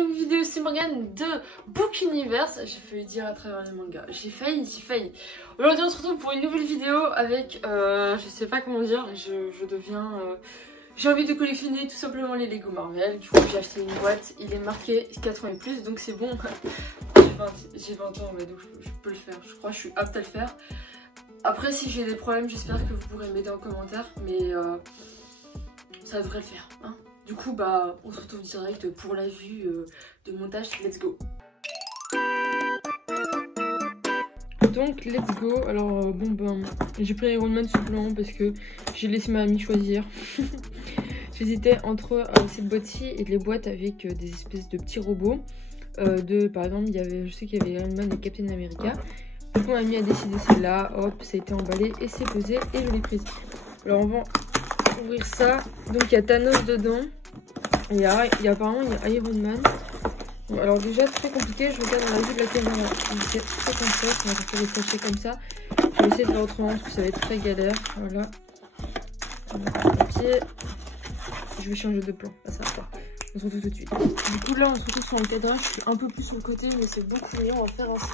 nouvelle vidéo, c'est Morgane de Book Universe. J'ai failli dire à travers les mangas, j'ai failli. Aujourd'hui on se retrouve pour une nouvelle vidéo avec, je sais pas comment dire, je deviens... j'ai envie de collectionner tout simplement les Lego Marvel. Du coup j'ai acheté une boîte, il est marqué 4 ans et plus, donc c'est bon. J'ai 20 ans, mais donc je peux le faire, je crois que je suis apte à le faire. Après si j'ai des problèmes, j'espère que vous pourrez m'aider en commentaire, mais ça devrait le faire, hein. Du coup, bah, on se retrouve direct pour la vue de montage. Let's go! Donc, let's go. Alors, bon, ben, j'ai pris Iron Man simplement parce que j'ai laissé ma amie choisir. J'hésitais entre cette boîte-ci et les boîtes avec des espèces de petits robots. Par exemple, je sais qu'il y avait Iron Man et Captain America. Du coup, ma amie a décidé celle-là. Hop, ça a été emballé et c'est pesé et je l'ai prise. Alors, on va ouvrir ça. Donc, il y a Thanos dedans. Et apparemment il y a Iron Man. Bon, alors déjà très compliqué, je regarde dans la vue de la caméra. C'est très complexe, on va faire les sachets comme ça. Je vais essayer de faire autrement parce que ça va être très galère. Voilà. On va faire le papier. Je vais changer de plan. Ah, ça va pas. On se retrouve tout de suite. Du coup là on se retrouve sur un cadrage. Je suis un peu plus sur le côté mais c'est beaucoup mieux. On va faire ainsi.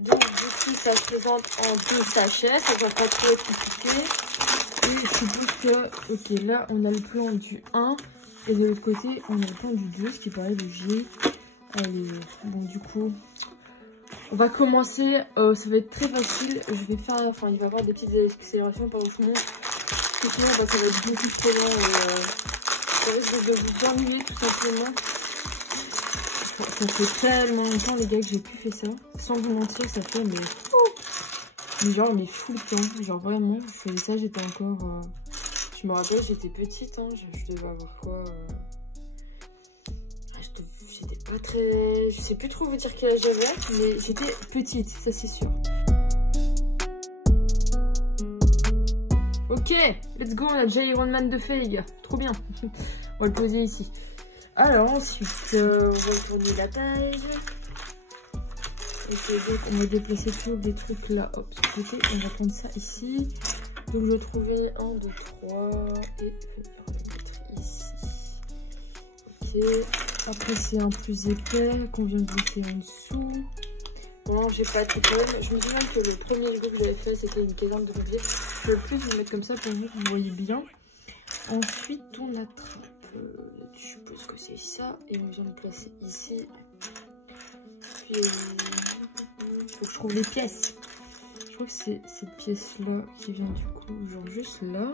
Donc du coup ça se présente en 2 sachets. Ça doit pas trop être compliqué. Et je suppose que, ok, là on a le plan du 1. Et de l'autre côté, on a le plan du 2, ce qui paraît logique. Allez, bon du coup, on va commencer. Ça va être très facile. Je vais faire, enfin, il va y avoir des petites accélérations par où je monte. Sinon, bah, ça va être beaucoup trop long. Ça risque de vous ennuyer tout simplement. Ça fait tellement longtemps, les gars, que j'ai plus fait ça. Sans vous mentir, ça fait mais genre mais full temps. Genre vraiment, je faisais ça, j'étais encore. Je me rappelle, j'étais petite, hein, je devais avoir quoi j'étais pas très... Je sais plus trop vous dire quel âge j'avais, mais j'étais petite, ça c'est sûr. Ok, let's go, on a déjà Iron Man de fait, les gars. Trop bien. On va le poser ici. Alors ensuite, on va tourner la page. Ok, donc on va déplacer tous des trucs là. Hop, sur le côté, on va prendre ça ici. Donc je vais trouver 1, 2, 3 et venir le mettre ici. Ok. Après c'est un plus épais qu'on vient de glisser en dessous. Bon j'ai pas tout fait. Je me souviens que le premier Lego que j'avais fait c'était une caserne de pompiers. Je vais plus vous mettre comme ça pour vous voyez bien. Ensuite on attrape. Je suppose que c'est ça. Et on vient le placer ici. Puis il faut que je trouve les pièces. Je crois que c'est cette pièce-là qui vient du coup, genre juste là.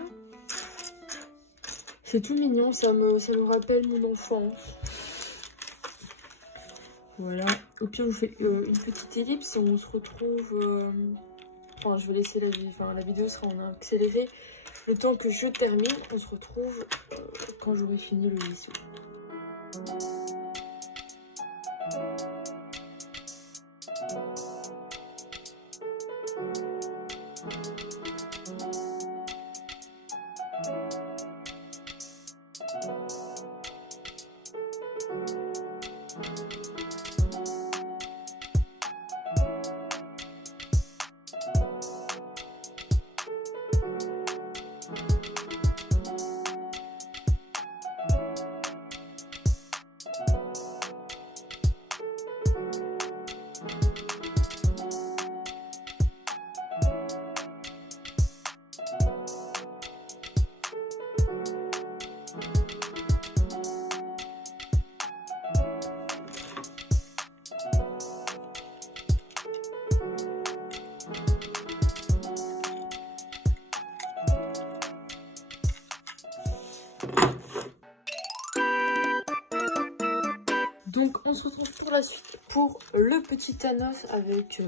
C'est tout mignon, ça me rappelle mon enfance. Voilà. Au pire, je vous fais une petite ellipse et on se retrouve... Enfin, je vais laisser la vidéo sera en accéléré. Le temps que je termine, on se retrouve quand j'aurai fini le vaisseau. Donc on se retrouve pour la suite pour le petit Thanos avec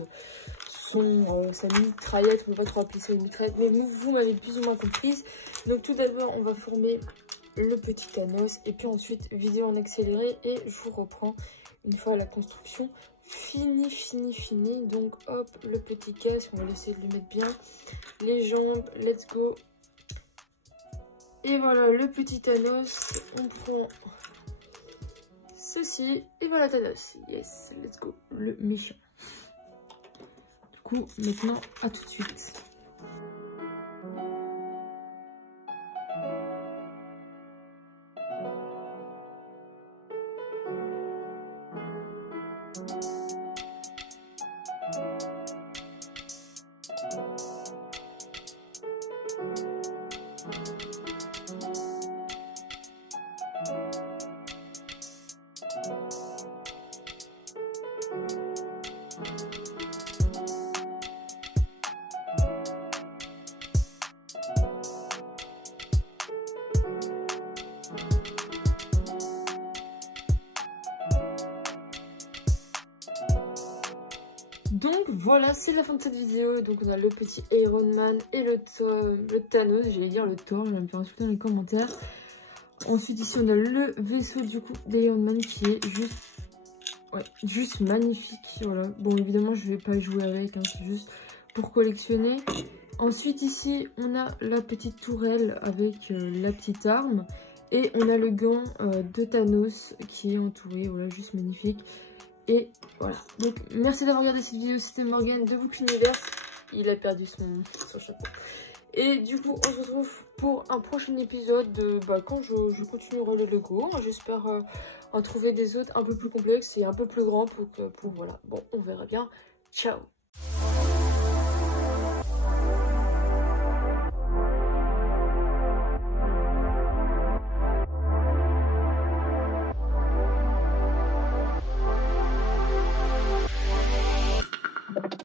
sa mitraillette. On va pas trop appeler ça une mitraillette, mais vous m'avez plus ou moins comprise. Donc tout d'abord on va former le petit Thanos et puis ensuite vidéo en accéléré et je vous reprends une fois la construction finie. Donc hop, le petit casque, on va essayer de lui mettre bien. Les jambes, let's go. Et voilà le petit Thanos, on prend... ceci, et voilà Thanos. Yes, let's go, le méchant. Du coup, maintenant, à tout de suite. Donc voilà, c'est la fin de cette vidéo. Donc on a le petit Iron Man et le Thanos, j'allais dire le Thor, je vais me faire insulter dans les commentaires. Ensuite ici on a le vaisseau du coup d'Iron Man qui est juste magnifique. Voilà. Bon évidemment je vais pas jouer avec, hein, c'est juste pour collectionner. Ensuite ici on a la petite tourelle avec la petite arme. Et on a le gant de Thanos qui est entouré, voilà, juste magnifique. Et voilà, donc merci d'avoir regardé cette vidéo, c'était Morgane de Book Universe. Il a perdu son chapeau. Et du coup, on se retrouve pour un prochain épisode de, quand je continuerai le Lego. J'espère en trouver des autres un peu plus complexes et un peu plus grands pour voilà. Bon, on verra bien. Ciao!